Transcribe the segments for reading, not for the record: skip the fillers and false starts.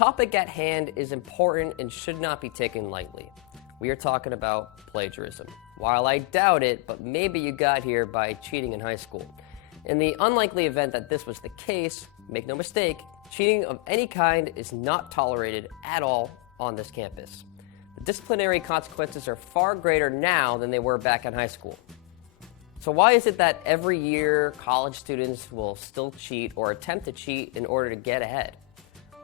topic at hand is important and should not be taken lightly. We are talking about plagiarism. While I doubt it, but maybe you got here by cheating in high school. In the unlikely event that this was the case, make no mistake, cheating of any kind is not tolerated at all on this campus. The disciplinary consequences are far greater now than they were back in high school. So why is it that every year college students will still cheat or attempt to cheat in order to get ahead?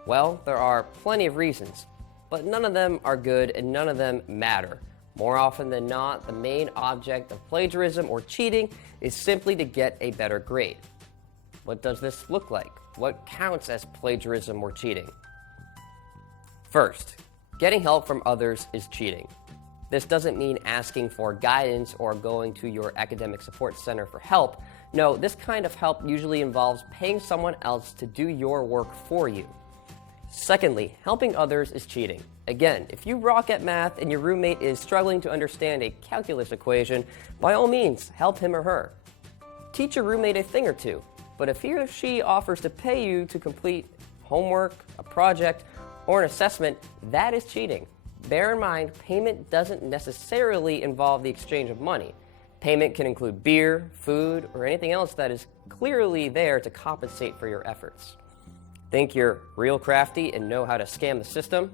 Well, there are plenty of reasons, but none of them are good and none of them matter. More often than not, the main object of plagiarism or cheating is simply to get a better grade. What does this look like? What counts as plagiarism or cheating? First, getting help from others is cheating. This doesn't mean asking for guidance or going to your academic support center for help. No, this kind of help usually involves paying someone else to do your work for you. Secondly, helping others is cheating. Again, if you rock at math and your roommate is struggling to understand a calculus equation, by all means, help him or her. Teach your roommate a thing or two, but if he or she offers to pay you to complete homework, a project, or an assessment, that is cheating. Bear in mind, payment doesn't necessarily involve the exchange of money. Payment can include beer, food, or anything else that is clearly there to compensate for your efforts. Think you're real crafty and know how to scam the system?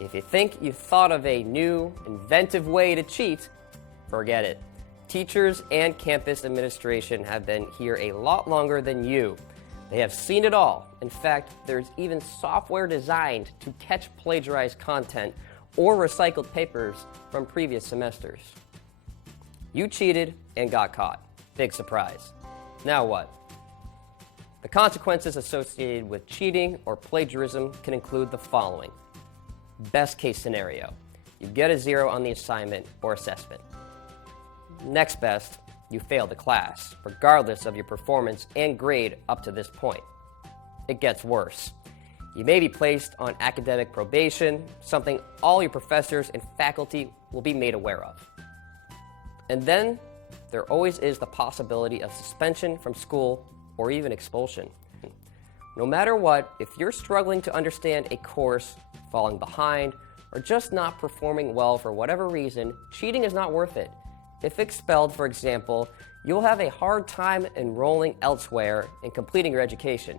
If you think you've thought of a new, inventive way to cheat, forget it. Teachers and campus administration have been here a lot longer than you. They have seen it all. In fact, there's even software designed to catch plagiarized content or recycled papers from previous semesters. You cheated and got caught. Big surprise. Now what? The consequences associated with cheating or plagiarism can include the following. Best case scenario, you get a 0 on the assignment or assessment. Next best, you fail the class, regardless of your performance and grade up to this point. It gets worse. You may be placed on academic probation, something all your professors and faculty will be made aware of. And then, there always is the possibility of suspension from school or even expulsion. No matter what, if you're struggling to understand a course, falling behind, or just not performing well for whatever reason, cheating is not worth it. If expelled, for example, you'll have a hard time enrolling elsewhere and completing your education.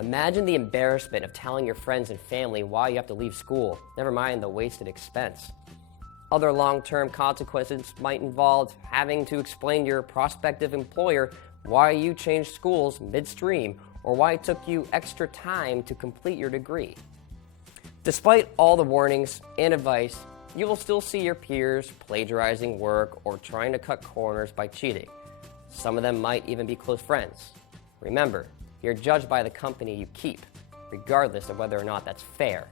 Imagine the embarrassment of telling your friends and family why you have to leave school, never mind the wasted expense. Other long-term consequences might involve having to explain to your prospective employer why you changed schools midstream or why it took you extra time to complete your degree. Despite all the warnings and advice, you will still see your peers plagiarizing work or trying to cut corners by cheating. Some of them might even be close friends. Remember, you're judged by the company you keep, regardless of whether or not that's fair.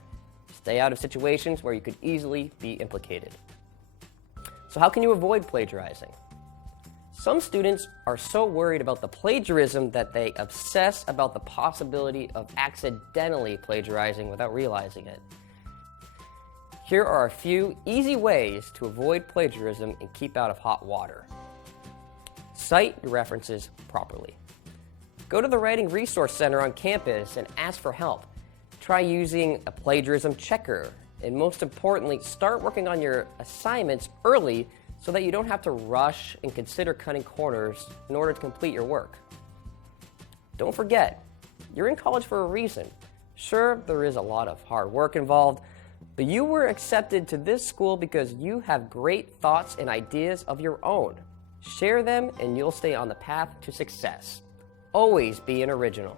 Stay out of situations where you could easily be implicated. So how can you avoid plagiarizing? Some students are so worried about the plagiarism that they obsess about the possibility of accidentally plagiarizing without realizing it. Here are a few easy ways to avoid plagiarism and keep out of hot water. Cite your references properly. Go to the Writing Resource Center on campus and ask for help. Try using a plagiarism checker, and most importantly, start working on your assignments early so that you don't have to rush and consider cutting corners in order to complete your work. Don't forget, you're in college for a reason. Sure, there is a lot of hard work involved, but you were accepted to this school because you have great thoughts and ideas of your own. Share them and you'll stay on the path to success. Always be an original.